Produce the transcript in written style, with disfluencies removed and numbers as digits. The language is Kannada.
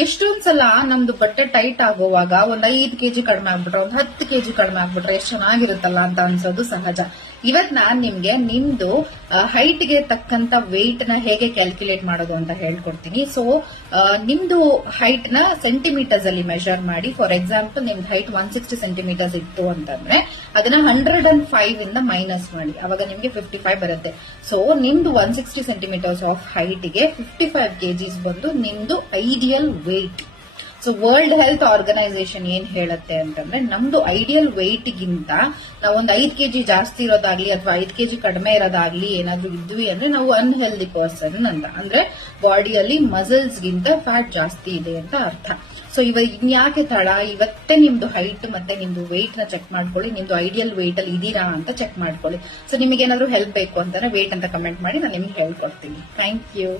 ಎಷ್ಟೊಂದ್ ಸಲ ನಮ್ದು ಬಟ್ಟೆ ಟೈಟ್ ಆಗುವಾಗ ಒಂದ್ 5 ಕೆಜಿ ಕಡಿಮೆ ಆಗ್ಬಿಟ್ರೆ, ಒಂದ್ 10 ಕೆಜಿ ಕಡಿಮೆ ಆಗ್ಬಿಟ್ರೆ ಎಷ್ಟು ಚೆನ್ನಾಗಿರುತ್ತಲ್ಲ ಅಂತ ಅನ್ಸೋದು ಸಹಜ. ಇವತ್ ನಾನ್ ನಿಮ್ಗೆ ನಿಮ್ದು ಹೈಟ್ ಗೆ ತಕ್ಕಂತ ವೆಯ್ಟ್ ನ ಹೇಗೆ ಕ್ಯಾಲ್ಕುಲೇಟ್ ಮಾಡೋದು ಅಂತ ಹೇಳ್ಕೊಡ್ತೀನಿ. ಸೊ ನಿಮ್ದು ಹೈಟ್ ನ ಸೆಂಟಿಮೀಟರ್ಸ್ ಅಲ್ಲಿ ಮೆಜರ್ ಮಾಡಿ. ಫಾರ್ ಎಕ್ಸಾಂಪಲ್ ನಿಮ್ದು ಹೈಟ್ 160 ಸೆಂಟಿಮೀಟರ್ಸ್ ಇತ್ತು ಅಂತಂದ್ರೆ ಅದನ್ನ 105 ಇಂದ ಮೈನಸ್ ಮಾಡಿ, ಅವಾಗ ನಿಮ್ಗೆ 55 ಬರುತ್ತೆ. ಸೊ ನಿಮ್ದು 160 ಸೆಂಟಿಮೀಟರ್ಸ್ ಆಫ್ ಹೈಟ್ ಗೆ 55 ಕೆಜಿಸ್ ಬಂದು ನಿಮ್ದು ideal weight. So world health organisation ಏನ್ ಹೇಳುತ್ತೆ ಅಂತಂದ್ರೆ, ನಮ್ದು ಐಡಿಯಲ್ ವೆಯ್ಟ್ ಗಿಂತ ನಾವೊಂದ್ 5 ಕೆಜಿ ಜಾಸ್ತಿ ಇರೋದಾಗ್ಲಿ ಅಥವಾ 5 ಕೆಜಿ ಕಡಿಮೆ ಇರೋದಾಗ್ಲಿ ಏನಾದ್ರೂ ಇದ್ವಿ ಅಂದ್ರೆ ನಾವು ಅನ್ಹೆಲ್ದಿ ಪರ್ಸನ್ ಅಂತ, ಅಂದ್ರೆ ಬಾಡಿಯಲ್ಲಿ ಮಸಲ್ಸ್ ಗಿಂತ ಫ್ಯಾಟ್ ಜಾಸ್ತಿ ಇದೆ ಅಂತ ಅರ್ಥ. ಸೊ ಇನ್ಯಾಕೆ ತಡ, ಇವತ್ತೇ ನಿಮ್ದು ಹೈಟ್ ಮತ್ತೆ ನಿಮ್ದು ವೆಯ್ಟ್ ನ ಚೆಕ್ ಮಾಡ್ಕೊಳ್ಳಿ. ನಿಮ್ದು ಐಡಿಯಲ್ ವೆಯ್ಟ್ ಅಲ್ಲಿ ಇದೀರಾ ಅಂತ ಚೆಕ್ ಮಾಡ್ಕೊಳ್ಳಿ. ಸೊ ನಿಮಗೆ ಏನಾದ್ರು ಹೆಲ್ಪ್ ಬೇಕು ಅಂತಂದ್ರೆ ವೆಯ್ಟ್ ಅಂತ ಕಮೆಂಟ್ ಮಾಡಿ, ನಾನು ನಿಮ್ಗೆ ಹೇಳ್ಕೊಡ್ತೀನಿ. Thank you.